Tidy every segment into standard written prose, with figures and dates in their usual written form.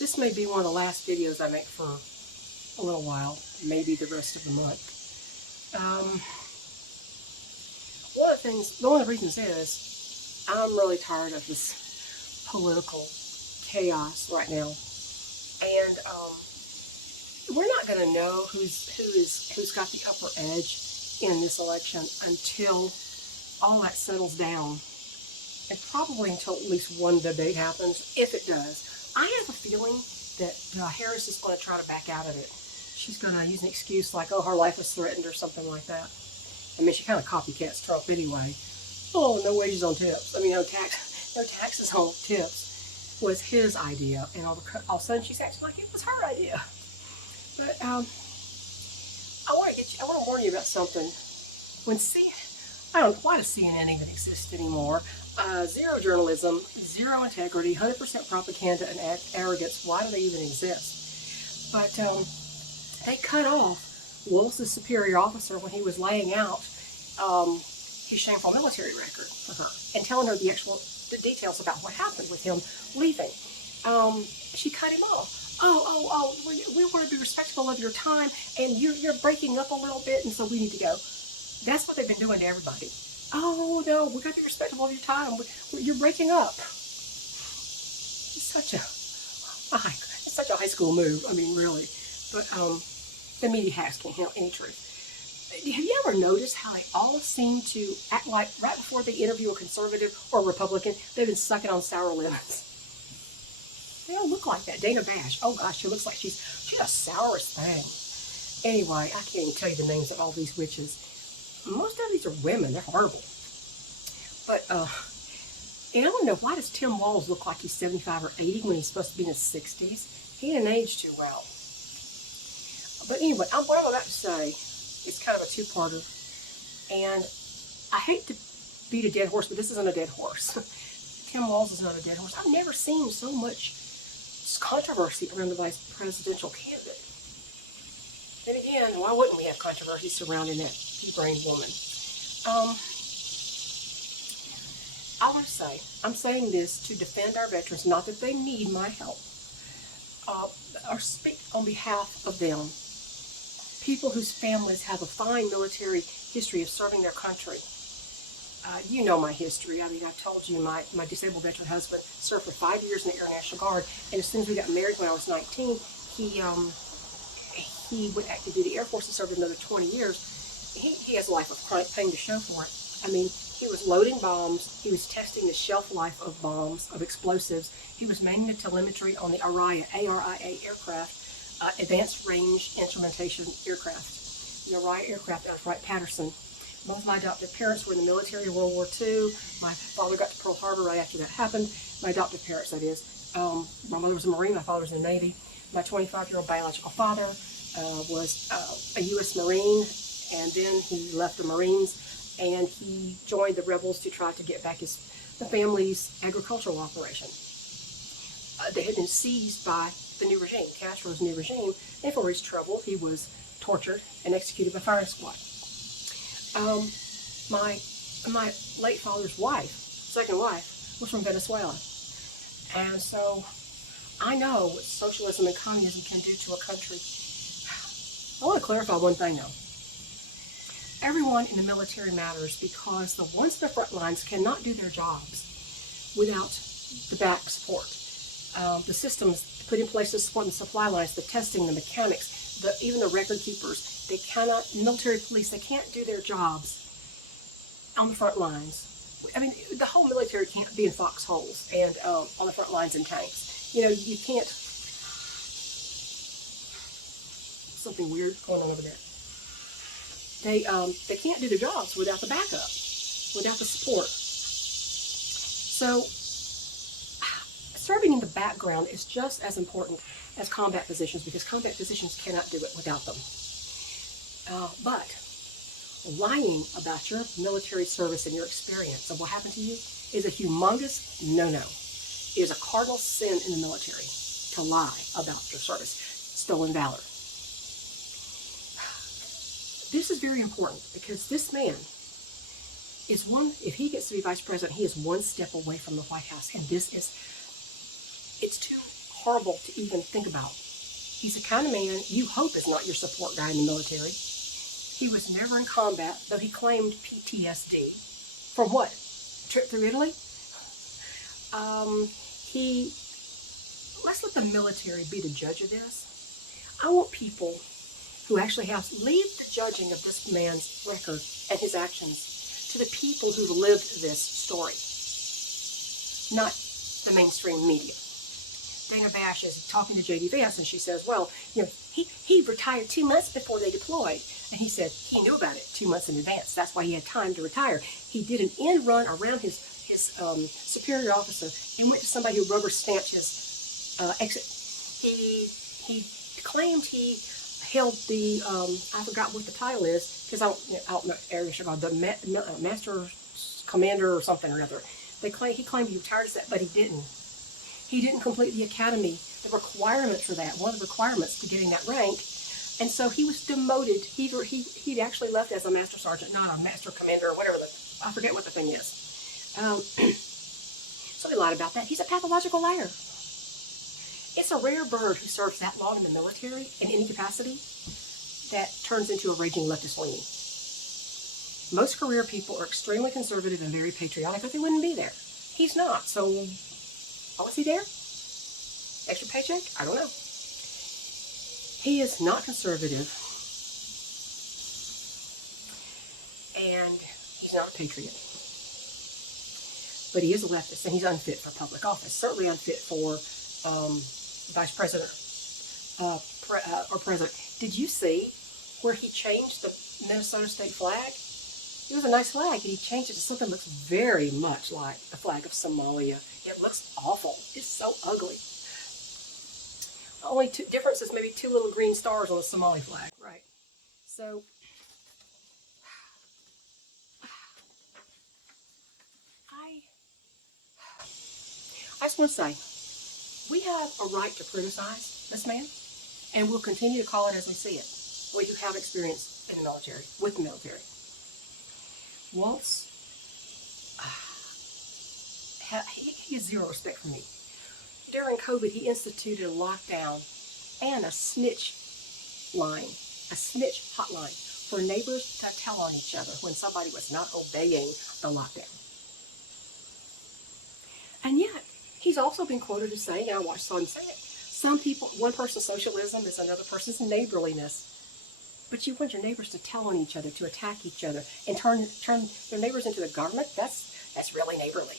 This may be one of the last videos I make for a little while, maybe the rest of the month. One of the reasons is I'm really tired of this political chaos right now, and we're not going to know who's got the upper edge in this election until all that settles down, and probably until at least one debate happens, if it does. I have a feeling that Harris is going to try to back out of it. She's going to use an excuse like, oh, her life is threatened or something like that. I mean, she kind of copycats Trump anyway. Oh, no wages on tips. I mean, no taxes on tips was his idea, and all of a sudden she's acting like it was her idea. But I want to warn you about something. I don't know, why does CNN even exist anymore? Zero journalism, zero integrity, 100% propaganda and arrogance. Why do they even exist? But they cut off Wolf's superior officer when he was laying out his shameful military record for her and telling her the details about what happened with him leaving. She cut him off. Oh, we want to be respectful of your time, and you're breaking up a little bit, and so we need to go. That's what they've been doing to everybody. Oh, no, we got to be respectful of your time. You're breaking up. It's such a high school move. I mean, really. But the media hacks can't handle any truth. Have you ever noticed how they all seem to act like right before they interview a conservative or a Republican, they've been sucking on sour lemons? They don't look like that. Dana Bash, oh gosh, she looks like she's the sourest thing. Anyway, I can't even tell you the names of all these witches. Most of these are women. They're horrible. But, and I don't know, why does Tim Walz look like he's 75 or 80 when he's supposed to be in his 60s? He didn't age too well. But anyway, what I'm about to say is kind of a two-parter. And I hate to beat a dead horse, but this isn't a dead horse. Tim Walz is not a dead horse. I've never seen so much controversy around the vice presidential candidate. Then again, why wouldn't we have controversy surrounding that pea-brained woman? I want to say, I'm saying this to defend our veterans, not that they need my help, or speak on behalf of them. People whose families have a fine military history of serving their country. You know my history. I mean, I've told you my disabled veteran husband served for 5 years in the Air National Guard, and as soon as we got married when I was 19, he went active duty Air Force and served another 20 years. He has a life of chronic pain to show for it. I mean, he was loading bombs. He was testing the shelf life of bombs, of explosives. He was manning the telemetry on the ARIA aircraft, Advanced Range Instrumentation aircraft. The ARIA aircraft out of Wright-Patterson. Both my adoptive parents were in the military in World War II. My father got to Pearl Harbor right after that happened. My adoptive parents, that is. My mother was a Marine. My father was in the Navy. My 25-year-old biological father was a U.S. Marine, and then he left the Marines, and he joined the rebels to try to get back the family's agricultural operation. They had been seized by the new regime, Castro's new regime, and for his trouble, he was tortured and executed by firing squad. My late father's wife, second wife, was from Venezuela. And so I know what socialism and communism can do to a country. I want to clarify one thing though. Everyone in the military matters because the ones in the front lines cannot do their jobs without the back support. The systems put in place to support the supply lines, the testing, the mechanics, even the record keepers. They cannot, military police, they can't do their jobs on the front lines. I mean, the whole military can't be in foxholes and on the front lines in tanks. You know, you can't. Something weird going on over there. They can't do their jobs without the backup, without the support. So serving in the background is just as important as combat positions because combat positions cannot do it without them. But lying about your military service and your experience of what happened to you is a humongous no-no. It is a cardinal sin in the military to lie about your service. Stolen valor. This is very important because this man is if he gets to be vice president, he is one step away from the White House. And it's too horrible to even think about. He's the kind of man you hope is not your support guy in the military. He was never in combat, though he claimed PTSD. From what? Trip through Italy? Let's let the military be the judge of this. I want people who actually leave the judging of this man's record and his actions to the people who've lived this story, not the mainstream media. Dana Bash is talking to J.D. Vance, and she says, well, he retired 2 months before they deployed. And he said he knew about it 2 months in advance. That's why he had time to retire. He did an end run around his superior officer and went to somebody who rubber stamped his exit. He claimed he held the, I forgot what the title is, because I don't know area Chicago, the master commander or something or other. He claimed he retired as that, but he didn't. He didn't complete the academy, the requirements for that, one of the requirements to getting that rank. And so he was demoted. He'd actually left as a master sergeant, not a master commander or whatever. I forget what the thing is. So he lied about that. He's a pathological liar. It's a rare bird who serves that long in the military in any capacity that turns into a raging leftist leaning. Most career people are extremely conservative and very patriotic, but they wouldn't be there. He's not. So why was he there? Extra paycheck? I don't know. He is not conservative, and he's not a patriot. But he is a leftist, and he's unfit for public office. Certainly unfit for vice president or president. Did you see where he changed the Minnesota state flag? It was a nice flag, and he changed it to something that looks very much like the flag of Somalia. It looks awful. It's so ugly. Only difference is maybe 2 little green stars on the Somali flag, right? So, I just want to say, we have a right to criticize this man, and we'll continue to call it as we see it. We do have experience in the military, with the military. Waltz, he has zero respect for me. During COVID, he instituted a lockdown and a snitch hotline for neighbors to tell on each other when somebody was not obeying the lockdown. And yet, he's also been quoted as saying, and I saw him say it, one person's socialism is another person's neighborliness. But you want your neighbors to tell on each other, to attack each other, and turn their neighbors into the government? That's really neighborly.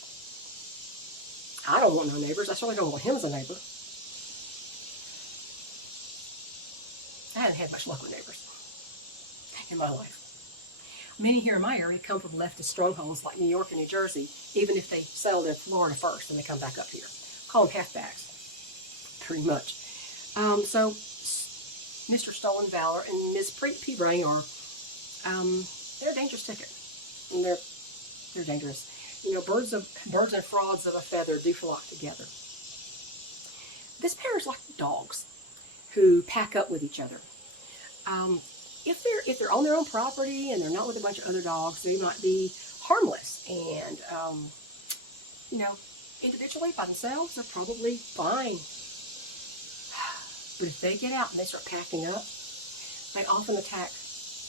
I don't want no neighbors. I certainly don't want him as a neighbor. I haven't had much luck with neighbors in my life. Many here in my area come from leftist strongholds like New York and New Jersey, even if they settled in Florida first and they come back up here. Call them halfbacks, pretty much. So Mr. Stolen Valor and Ms. P. Brain are, they're a dangerous ticket. And they're dangerous. You know, birds and frauds of a feather do flock together. This pair is like dogs who pack up with each other. If they're on their own property and they're not with a bunch of other dogs, they might be harmless and individually by themselves they're probably fine. But if they get out and they start packing up, they often attack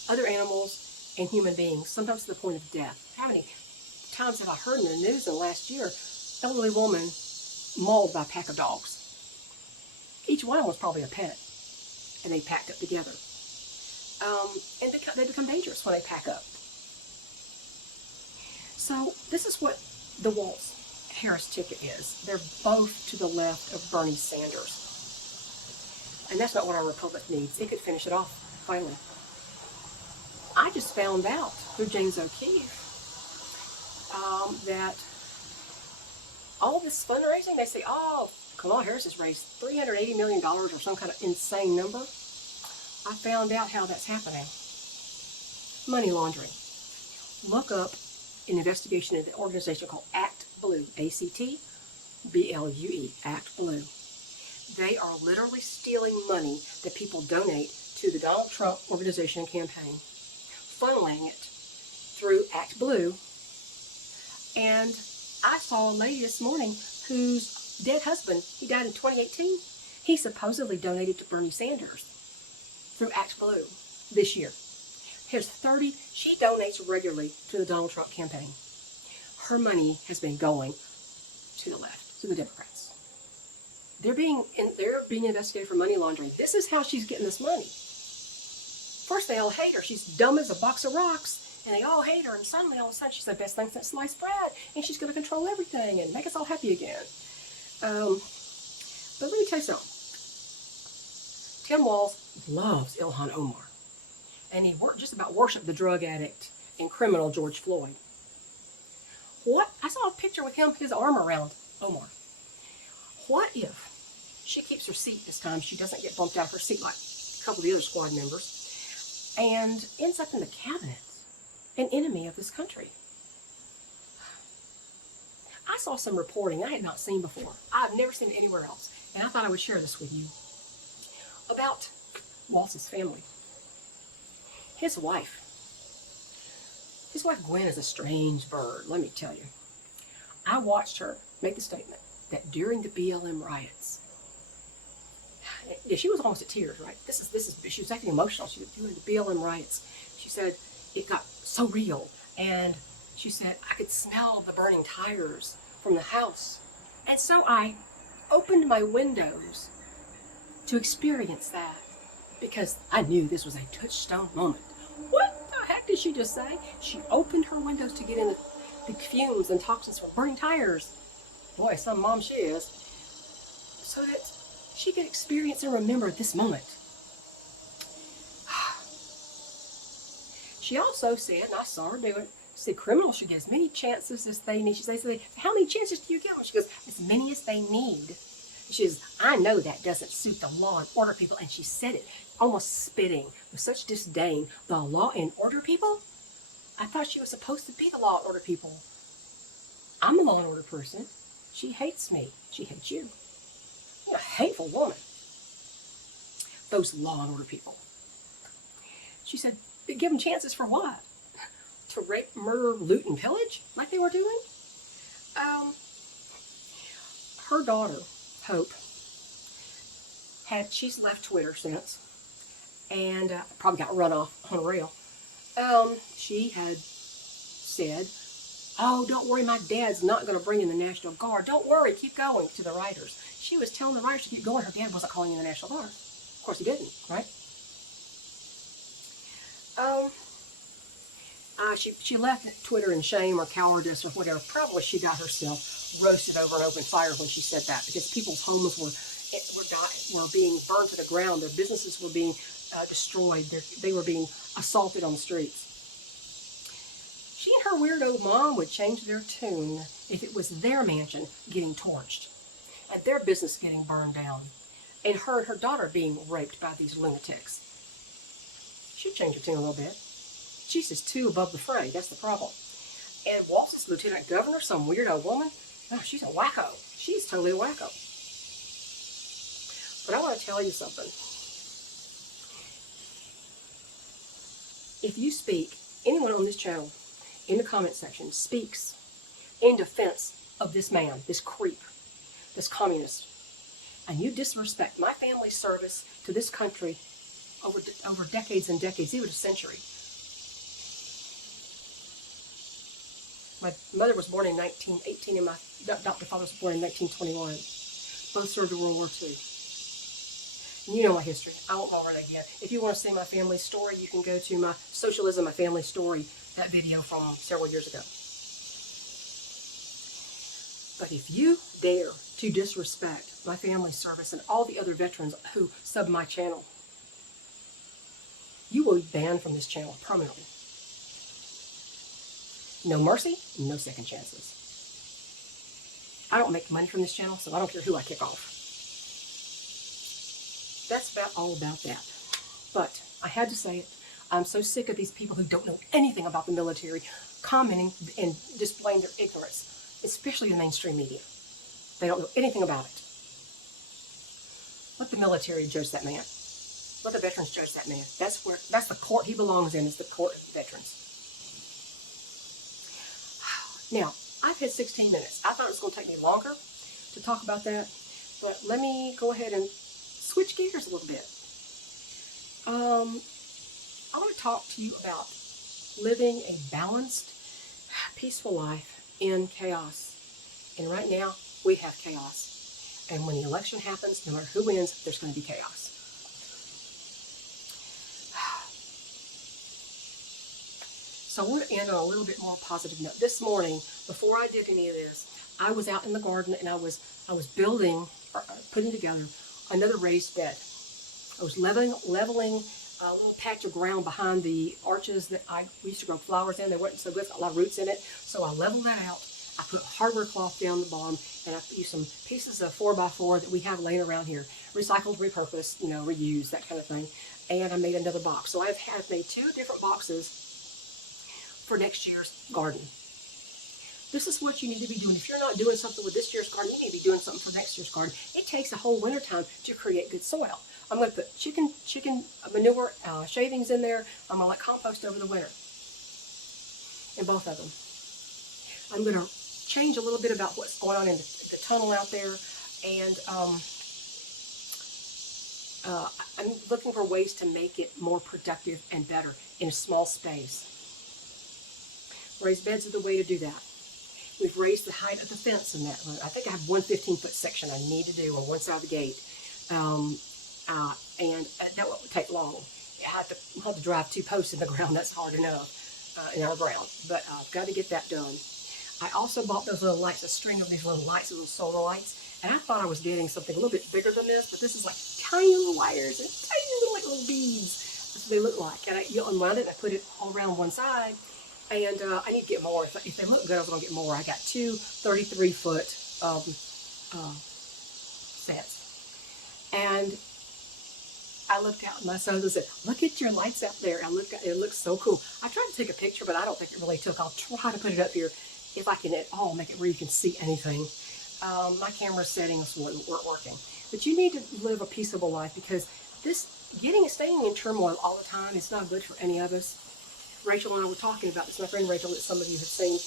other animals and human beings, sometimes to the point of death. How many times have I heard in the news in the last year, elderly woman mauled by a pack of dogs? Each one was probably a pet, and they packed up together. And they become dangerous when they pack up. So this is what the Waltz-Harris ticket is. They're both to the left of Bernie Sanders. And that's not what our republic needs. It could finish it off, finally. I just found out through James O'Keefe that all this fundraising, they say, oh, Kamala Harris has raised $380 million or some kind of insane number. I found out how that's happening. Money laundering. Look up an investigation into the organization called Act Blue, ACTBLUE, Act Blue. They are literally stealing money that people donate to the Donald Trump organization and campaign, funneling it through Act Blue. And I saw a lady this morning whose dead husband, he died in 2018. He supposedly donated to Bernie Sanders through Act Blue this year. She donates regularly to the Donald Trump campaign. Her money has been going to the left, to the Democrats. They're being investigated for money laundering. This is how she's getting this money. First, they all hate her. She's dumb as a box of rocks, and they all hate her. And suddenly, all of a sudden, she's the best thing since sliced bread, and she's going to control everything and make us all happy again. But let me tell you something. Tim Walz loves Ilhan Omar, and he just about worshipped the drug addict and criminal George Floyd. I saw a picture with him, his arm around Omar. What if she keeps her seat this time? She doesn't get bumped out of her seat like a couple of the other squad members, and ends up in the cabinet, an enemy of this country. I saw some reporting I had not seen before. I've never seen it anywhere else, and I thought I would share this with you about Walz's family. His wife Gwen is a strange bird, let me tell you. I watched her make the statement that during the BLM riots, she was almost at tears, right? She was acting emotional. She was doing the BLM riots. She said it got so real, and she said I could smell the burning tires from the house, and so I opened my windows to experience that because I knew this was a touchstone moment. What the heck did she just say? She opened her windows to get in the fumes and toxins from burning tires. Boy, some mom she is. So that she could experience and remember this moment. She also said, and I saw her do it, she said criminals should get as many chances as they need. She said, how many chances do you give them? She goes, as many as they need. She says, I know that doesn't suit the law and order people. And she said it, almost spitting with such disdain. The law and order people? I thought she was supposed to be the law and order people. I'm a law and order person. She hates me. She hates you. You're a hateful woman. Those law and order people. She said, give them chances for what? To rape, murder, loot, and pillage like they were doing? Her daughter, Hope, she's left Twitter since, and probably got run off on a rail. She had said, oh, don't worry, my dad's not going to bring in the National Guard. Don't worry, keep going, to the writers. She was telling the writers to keep going. Her dad wasn't calling in the National Guard. Of course he didn't, right? She left Twitter in shame or cowardice or whatever. Probably she got herself roasted over an open fire when she said that, because people's homes were being burned to the ground. Their businesses were being destroyed. They were being assaulted on the streets. She and her weirdo mom would change their tune if it was their mansion getting torched and their business getting burned down and her daughter being raped by these lunatics. She'd change her tune a little bit. She's just too above the fray. That's the problem. And Walz's lieutenant governor, some weirdo woman, oh, she's a wacko. She's totally a wacko. But I want to tell you something. If you speak, anyone on this channel, in the comment section, speaks in defense of this man, this creep, this communist, and you disrespect my family's service to this country over decades and decades, even a century. My mother was born in 1918 and my adopted father was born in 1921. Both served in World War II. And you know my history. I won't go over it again. If you want to see my family story, you can go to my Socialism, My Family Story, that video from several years ago. But if you dare to disrespect my family service and all the other veterans who sub my channel, you will be banned from this channel permanently. No mercy, no second chances. I don't make money from this channel, so I don't care who I kick off. That's all about that. But I had to say it. I'm so sick of these people who don't know anything about the military commenting and displaying their ignorance, especially in mainstream media. They don't know anything about it. Let the military judge that man. Let the veterans judge that man. That's the court he belongs in, is the court of veterans. Now, I've had 16 minutes. I thought it was going to take me longer, to talk about that. But let me go ahead and switch gears a little bit. I want to talk to you about living a balanced, peaceful life in chaos. And right now, we have chaos. And when the election happens, no matter who wins, there's going to be chaos. So I want to end on a little bit more positive note. This morning, before I did any of this, I was out in the garden and I was building, putting together another raised bed. I was leveling a little patch of ground behind the arches that we used to grow flowers in. They weren't so good, got a lot of roots in it. So I leveled that out. I put hardware cloth down the bottom, and I used some pieces of 4x4 that we have laying around here. Recycled, repurposed, reused, that kind of thing. And I made another box. So I've made 2 different boxes for next year's garden. This is what you need to be doing. If you're not doing something with this year's garden, you need to be doing something for next year's garden. It takes a whole winter time to create good soil. I'm going to put chicken manure shavings in there. I'm going to let compost over the winter in both of them. I'm going to change a little bit about what's going on in the tunnel out there, and I'm looking for ways to make it more productive and better in a small space. Raised beds are the way to do that. We've raised the height of the fence in that. I think I have one 15-foot section I need to do on one side of the gate. And that won't take long. I have to drive 2 posts in the ground. That's hard enough in our ground. But I've got to get that done. I also bought those little lights, a string of these little lights, little solar lights. And I thought I was getting something a little bit bigger than this, but this is like tiny little wires and tiny little beads. That's what they look like. And I unwound it and I put it all around one side. And I need to get more. If they look good, I was going to get more. I got 2 33-foot sets. And I looked out and my son said, "Look at your lights out there." And it looks so cool. I tried to take a picture, but I don't think it really took. I'll try to put it up here if I can at all make it where you can see anything. My camera settings weren't working. But you need to live a peaceable life, because staying in turmoil all the time is not good for any of us. Rachel and I were talking about this. My friend Rachel, that some of you have seen,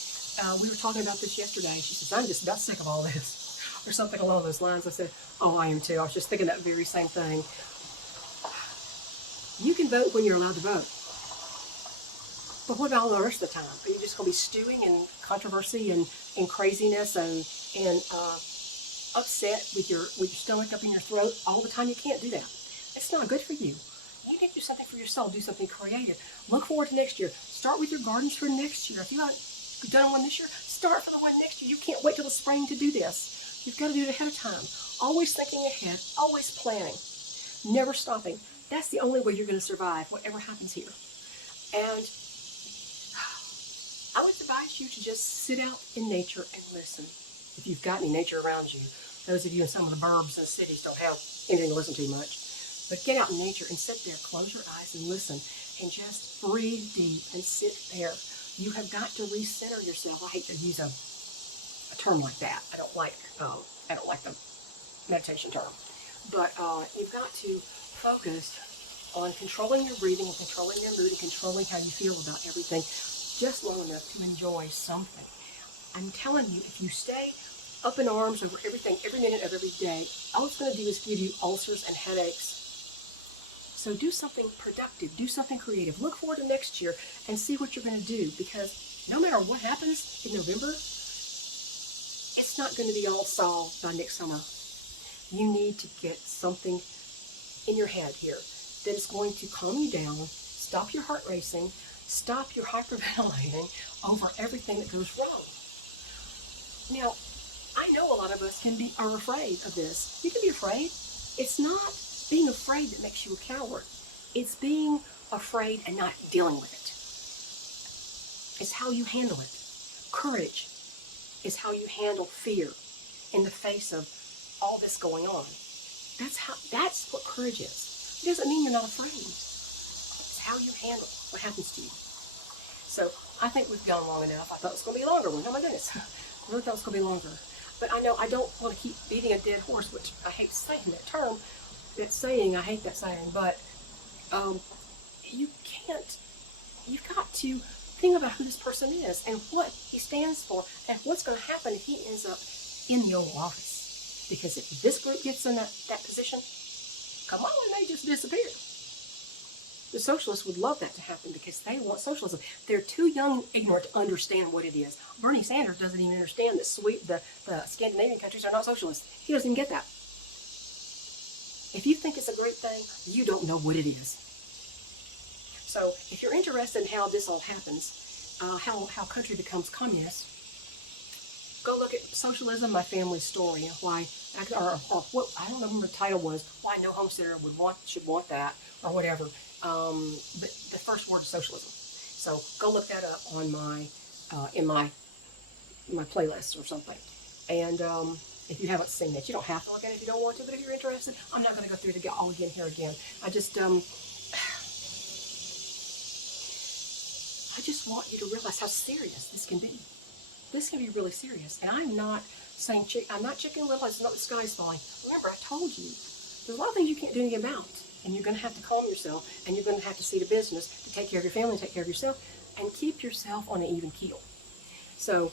we were talking about this yesterday. She says, "I'm just about sick of all this," or something along those lines. I said, "Oh, I am too." I was just thinking that very same thing. You can vote when you're allowed to vote. But what about all the rest of the time? Are you just going to be stewing in controversy and craziness and upset with your stomach up in your throat all the time? You can't do that. It's not good for you. You need to do something for yourself. Do something creative. Look forward to next year. Start with your gardens for next year. If you haven't done one this year, start for the one next year. You can't wait till the spring to do this. You've got to do it ahead of time. Always thinking ahead. Always planning. Never stopping. That's the only way you're going to survive whatever happens here. And I would advise you to just sit out in nature and listen. If you've got any nature around you. Those of you in some of the burbs and cities don't have anything to listen to much. But get out in nature and sit there. Close your eyes and listen. And just breathe deep and sit there. You have got to recenter yourself. I hate to use a term like that. I don't like the meditation term. But you've got to focus on controlling your breathing and controlling your mood and controlling how you feel about everything just long enough to enjoy something. I'm telling you, if you stay up in arms over everything every minute of every day, all it's going to do is give you ulcers and headaches. So do something productive, do something creative. Look forward to next year and see what you're going to do, because no matter what happens in November, it's not going to be all solved by next summer. You need to get something in your head here that is going to calm you down, stop your heart racing, stop your hyperventilating over everything that goes wrong. Now, I know a lot of us are afraid of this. You can be afraid. It's not being afraid that makes you a coward. It's being afraid and not dealing with it. It's how you handle it. Courage is how you handle fear in the face of all this going on. That's what courage is. It doesn't mean you're not afraid. It's how you handle what happens to you. So I think we've gone long enough. I thought it was going to be a longer one. Oh my goodness. I really thought it was going to be longer. But I know I don't want to keep beating a dead horse, which I hate saying that term. I hate that saying, but you've got to think about who this person is and what he stands for and what's going to happen if he ends up in the Oval Office. Because if this group gets in that position, Kamala may just disappear. The socialists would love that to happen because they want socialism. They're too young and ignorant to understand what it is. Bernie Sanders doesn't even understand that the Scandinavian countries are not socialist. He doesn't even get that. If you think it's a great thing, you don't know what it is. So if you're interested in how this all happens, how country becomes communist, go look at Socialism, My Family Story, and why, or what, I don't remember what the title was, why no homesteader should want that, or whatever. But the first word is socialism. So go look that up on in my playlist or something. And if you haven't seen it, you don't have to look at it if you don't want to, but if you're interested, I'm not going to go through it all again here again. I just want you to realize how serious this can be. This can be really serious. And I'm not saying, I'm not chicken little, it's not the sky's falling. Remember, I told you, there's a lot of things you can't do anything about. And you're going to have to calm yourself, and you're going to have to see to business to take care of your family, take care of yourself, and keep yourself on an even keel. So,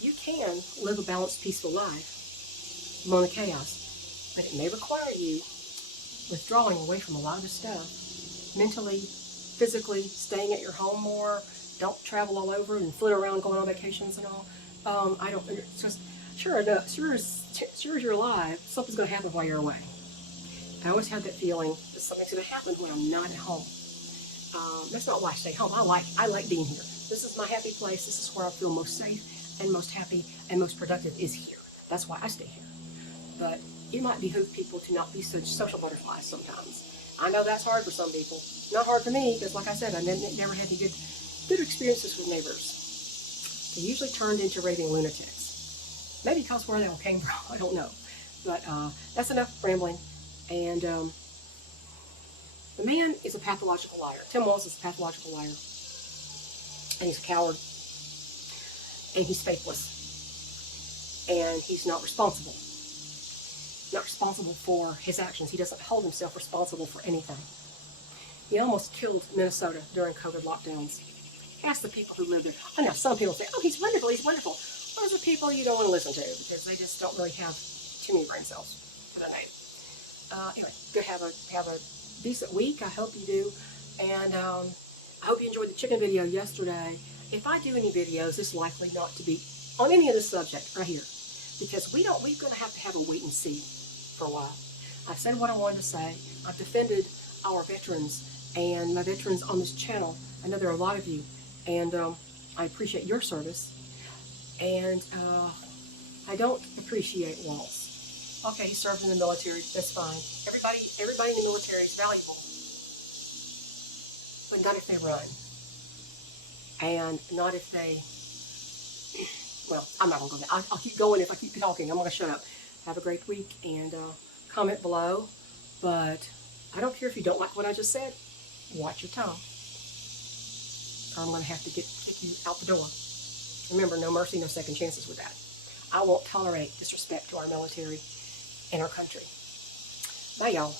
you can live a balanced, peaceful life among the chaos, but it may require you withdrawing away from a lot of the stuff, mentally, physically, staying at your home more. Don't travel all over and flit around going on vacations and all. It's just, sure as you're alive, something's going to happen while you're away. I always have that feeling that something's going to happen when I'm not at home. That's not why I stay home. I like being here. This is my happy place. This is where I feel most safe and most happy and most productive is here. That's why I stay here. But it might behoove people to not be such social butterflies sometimes. I know that's hard for some people. Not hard for me, because like I said, I never had any good experiences with neighbors. They usually turned into raving lunatics. Maybe because where they all came from, I don't know. But that's enough rambling. And the man is a pathological liar. Tim Walz is a pathological liar. And he's a coward. And he's faithless. And he's not responsible. Not responsible for his actions. He doesn't hold himself responsible for anything. He almost killed Minnesota during COVID lockdowns. Ask the people who live there. I know some people say, oh, he's wonderful, he's wonderful. Those are people you don't want to listen to because they just don't really have too many brain cells for their name. Anyway, go have a decent week. I hope you do. And I hope you enjoyed the chicken video yesterday. If I do any videos, it's likely not to be on any of this subject right here. Because we're going to have a wait and see for a while. I've said what I wanted to say. I've defended our veterans and my veterans on this channel. I know there are a lot of you. And I appreciate your service. And I don't appreciate Walz. Okay, he served in the military. That's fine. Everybody in the military is valuable. But not if they run. And not if they... Well, I'm not going to go there. I'll keep going if I keep talking. I'm going to shut up. Have a great week. And comment below. But I don't care if you don't like what I just said. Watch your tongue. Or I'm going to have to kick you out the door. Remember, no mercy, no second chances with that. I won't tolerate disrespect to our military and our country. Bye, y'all.